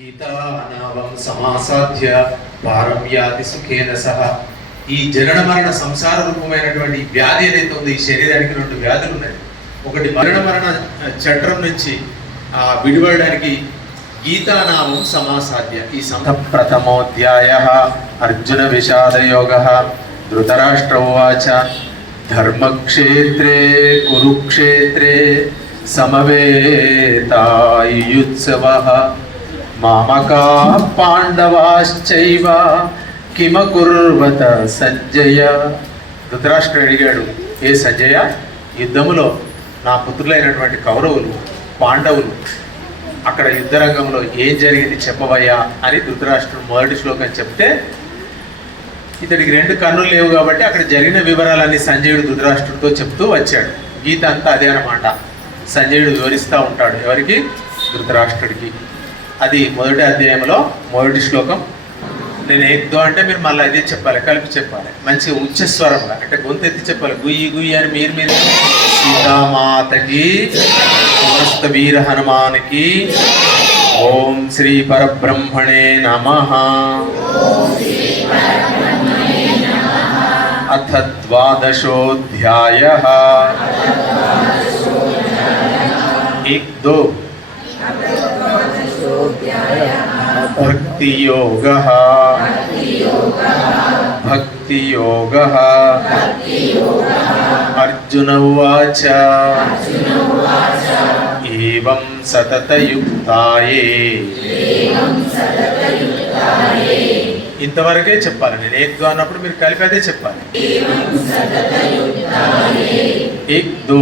గీతానావం సమాసాధ్య పారమ్యాది సుఖేన సహ. ఈ జనన మరణ సంసార రూపమైనటువంటి వ్యాధి ఏదైతే ఉందో ఈ శరీరానికి రెండు వ్యాధులు ఉన్నాయి. ఒకటి మరణ మరణ చట్రం నుంచి ఆ విడిపడడానికి గీతానామం సమాసాధ్య. ఈ సం ప్రథమోధ్యాయ అర్జున విషాదయోగ ధృతరాష్ట్ర ఉవాచ. ధర్మక్షేత్రే కురుక్షేత్రే సమవేతాయుత్సవ. మామకా పాండవాశ్చైవ కిమకుర్వత సంజయ ధృతరాష్ట్రుడు అడిగాడు ఏ సంజయ యుద్ధములో నా పుత్రులైనటువంటి కౌరవులు పాండవులు అక్కడ యుద్ధరంగంలో ఏం జరిగింది చెప్పవయ్యా? అని ధృతరాష్ట్రుడు మొదటి శ్లోకం చెప్తే ఇతడికి రెండు కన్నులు లేవు కాబట్టి అక్కడ జరిగిన వివరాలన్నీ సంజయుడు ధృతరాష్ట్రుడితో చెప్తూ వచ్చాడు. గీత అంతా అదే అనమాట సంజయుడు వివరిస్తూ ఉంటాడు ఎవరికి? ధృతరాష్ట్రుడికి. అది మొదటి అధ్యాయంలో మొదటి శ్లోకం నేను ఏదో అంటే మీరు మళ్ళీ అదే చెప్పాలి కలిపి చెప్పాలి మంచిగా ఉచ్చస్వరంగా అంటే గొంతు ఎత్తి చెప్పాలి గుయ్యి గుయ్యి అని మీరు మీరు సీతామాతకి సమస్త వీర హనుమానికి ఓం శ్రీ పరబ్రహ్మణే నమ అథ ద్వాదశోధ్యాయ एक दो भक्तियोगः भक्तियोगः अर्जुन उवाच एवं సతతయుక్తాయే ఇంతవరకే చెప్పాలి నేను ఏక్ అన్నప్పుడు మీరు కలిపి అదే చెప్పాలి ఏక్ దో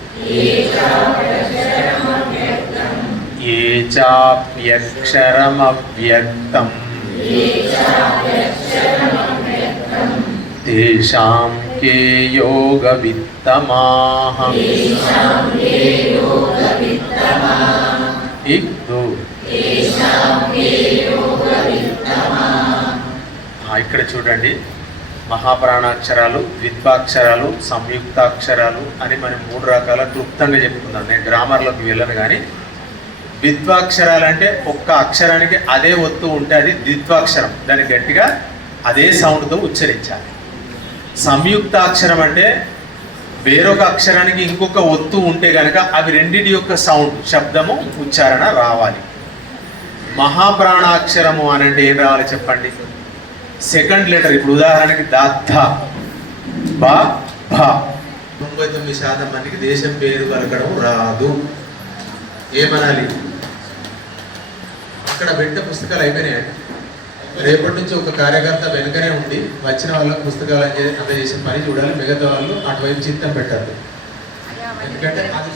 ये चाप्यक्षरमव्यक्तम् तेषां के योगवित्तमाः एक दो ఆ, ఇక్కడ చూడండి మహాప్రాణాక్షరాలు ద్విత్వాక్షరాలు సంయుక్తాక్షరాలు అని మనం మూడు రకాల క్లుప్తంగా చెప్పుకుందాం. నేను గ్రామర్లోకి వెళ్ళను కానీ ద్విత్వాక్షరాలు అంటే ఒక్క అక్షరానికి అదే ఒత్తు ఉంటే అది ద్విత్వాక్షరం. దాన్ని గట్టిగా అదే సౌండ్తో ఉచ్చరించాలి. సంయుక్తాక్షరం అంటే వేరొక అక్షరానికి ఇంకొక ఒత్తు ఉంటే కనుక అవి రెండింటి యొక్క సౌండ్ శబ్దము ఉచ్చారణ రావాలి. మహాప్రాణాక్షరము అని అంటే ఏం రావాలి చెప్పండి? సెకండ్ లెటర్ ఇప్పుడు ఉదాహరణకి దాద్ధ బా భా. తొంభై తొమ్మిది శాతం మందికి దేశం పేరు పలకడం రాదు. ఏమనాలి? అక్కడ పెట్టిన పుస్తకాలు అయిపోయినాయండి. రేపటి నుంచి ఒక కార్యకర్త వెనుకనే ఉండి వచ్చిన వాళ్ళకి పుస్తకాలు అందే అందజేసే పని చూడాలి. మిగతా వాళ్ళు అటువైపు చిత్తం పెట్టద్దు. ఎందుకంటే అది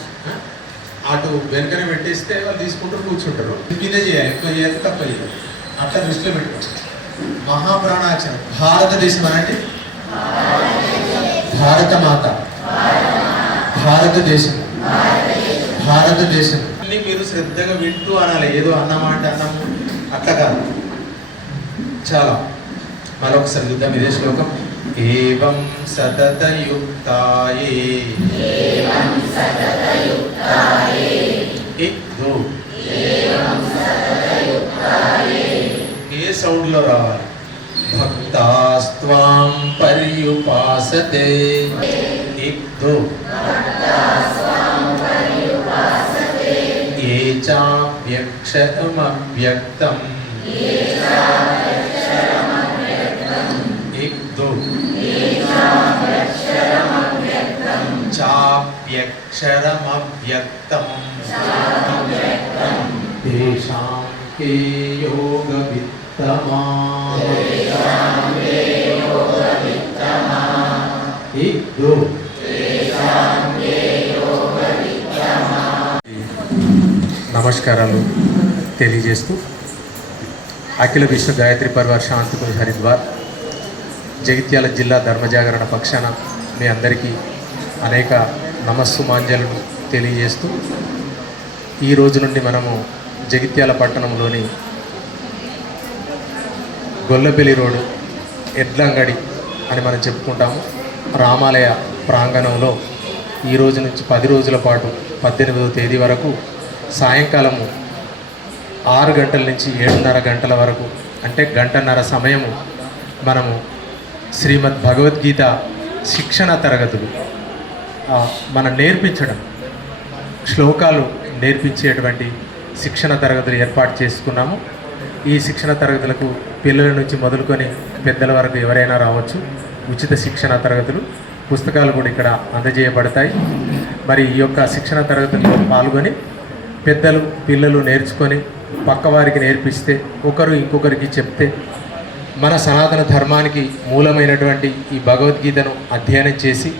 అటు వెనుకనే పెట్టేస్తే వాళ్ళు తీసుకుంటారు కూర్చుంటారు. కింద చేయాలి ఎక్కువ చేయాలి తప్ప చేయాలి. అట్లా దృష్టిలో పెట్టుకోండి మహాప్రాణాక్షరం భారతదేశం అనండి భారత మాత భారతదేశం. భారతదేశం. అన్ని మీరు శ్రద్ధగా వింటూ అనాలి. ఏదో అన్నమాట అన్నము అట్లా కాదు. చాలా. మరొకసారి చూద్దాం ఇదే శ్లోకం. ఏవం సతతయుక్తాయే. साउंड योर भक्तास्त्वां परियुपासते। एक, दो। भक्तास्त्वां परियुपासते ये चाव्यक्षतम अव्यक्तम ये चाव्यक्षरम अव्यक्तम एक, दो। ये चाव्यक्षरम अव्यक्तम चाव्यक्षरम अव्यक्तम चाव्यक्तम देशां के योग एक दो నమస్కారాలు తెలియజేస్తూ అఖిల విశ్వ గాయత్రి పరివార్ శాంతికుంజ్ హరిద్వార్ జగిత్యాల జిల్లా ధర్మజాగరణ పక్షాన మీ అందరికీ అనేక నమస్సుమాంజలను తెలియజేస్తూ ఈ రోజు నుండి మనము జగిత్యాల పట్టణంలోని గొల్లపల్లి రోడ్డు ఎడ్లంగడి అని మనం చెప్పుకుంటాము. రామాలయ ప్రాంగణంలో ఈ రోజు నుంచి పది రోజుల పాటు పద్దెనిమిదవ తేదీ వరకు సాయంకాలము ఆరు గంటల నుంచి ఏడున్నర గంటల వరకు అంటే గంటన్నర సమయము మనము శ్రీమద్ భగవద్గీత శిక్షణ తరగతులు మనం నేర్పించడం శ్లోకాలు నేర్పించేటువంటి శిక్షణ తరగతులు ఏర్పాటు చేసుకున్నాము. ఈ శిక్షణ తరగతులకు పిల్లల నుంచి మొదలుకొని పెద్దల వరకు ఎవరైనా రావచ్చు. ఉచిత శిక్షణ తరగతులు పుస్తకాలు కూడా ఇక్కడ అందజేయబడతాయి. మరి ఈ యొక్క శిక్షణ తరగతుల్లో పాల్గొని పెద్దలు పిల్లలు నేర్చుకొని పక్కవారికి నేర్పిస్తే ఒకరు ఇంకొకరికి చెప్తే మన సనాతన ధర్మానికి మూలమైనటువంటి ఈ భగవద్గీతను అధ్యయనం చేసి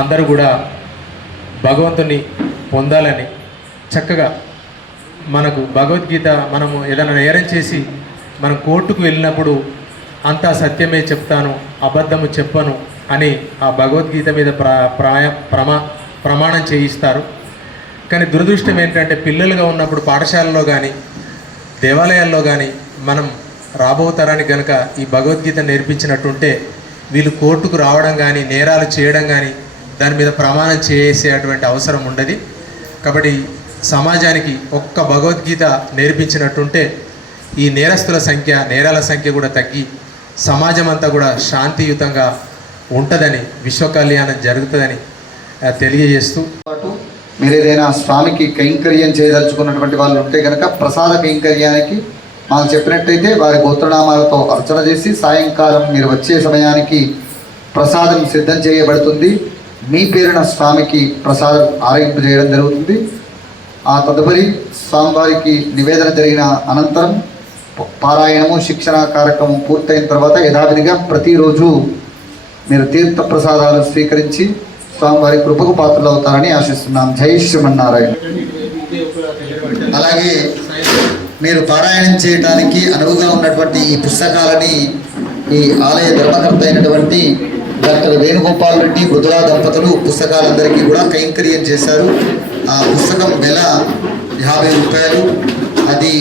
అందరూ కూడా భగవంతుని పొందాలని చక్కగా మనకు భగవద్గీత మనము ఏదైనా నేరం చేసి మనం కోర్టుకు వెళ్ళినప్పుడు అంతా సత్యమే చెప్తాను అబద్ధము చెప్పను అని ఆ భగవద్గీత మీద ప్రా ప్రాయ ప్రమా ప్రమాణం చేయిస్తారు. కానీ దురదృష్టం ఏంటంటే పిల్లలుగా ఉన్నప్పుడు పాఠశాలలో కానీ దేవాలయాల్లో కానీ మనం రాబో తరానికి కనుక ఈ భగవద్గీత నేర్పించినట్టుంటే వీళ్ళు కోర్టుకు రావడం కానీ నేరాలు చేయడం కానీ దాని మీద ప్రమాణం చేసేటువంటి అవసరం ఉండదు. కాబట్టి సమాజానికి ఒక్క భగవద్గీత నేర్పించినట్టుంటే ఈ నేరస్తుల సంఖ్య నేరాల సంఖ్య కూడా తగ్గి సమాజం అంతా కూడా శాంతియుతంగా ఉంటుందని విశ్వ కళ్యాణం జరుగుతుందని తెలియజేస్తూ. పాటు మీరు ఏదైనా స్వామికి కైంకర్యం చేయదలుచుకున్నటువంటి వాళ్ళు ఉంటే కనుక ప్రసాద కైంకర్యానికి మాకు చెప్పినట్టయితే వారి గోత్రనామాలతో అర్చన చేసి సాయంకాలం మీరు వచ్చే సమయానికి ప్రసాదం సిద్ధం చేయబడుతుంది. మీ పేరున స్వామికి ప్రసాదం ఆరగింపు చేయడం జరుగుతుంది. ఆ తదుపరి స్వామివారికి నివేదన జరిగిన అనంతరం పారాయణము శిక్షణ కార్యక్రమం పూర్తయిన తర్వాత యథావిధిగా ప్రతిరోజు మీరు తీర్థ ప్రసాదాలు స్వీకరించి స్వామివారి కృపకు పాత్రలు అవుతారని ఆశిస్తున్నాం. జై శ్రీమన్నారాయణ. అలాగే మీరు పారాయణం చేయడానికి అనువుగా ఉన్నటువంటి ఈ పుస్తకాలని ఈ ఆలయ ధర్మకర్త అయినటువంటి డాక్టర్ వేణుగోపాల్ రెడ్డి మృదులా దంపతులు పుస్తకాలందరికీ కూడా కైంకర్యం చేశారు. ఆ పుస్తకం వెల యాభై రూపాయలు. అది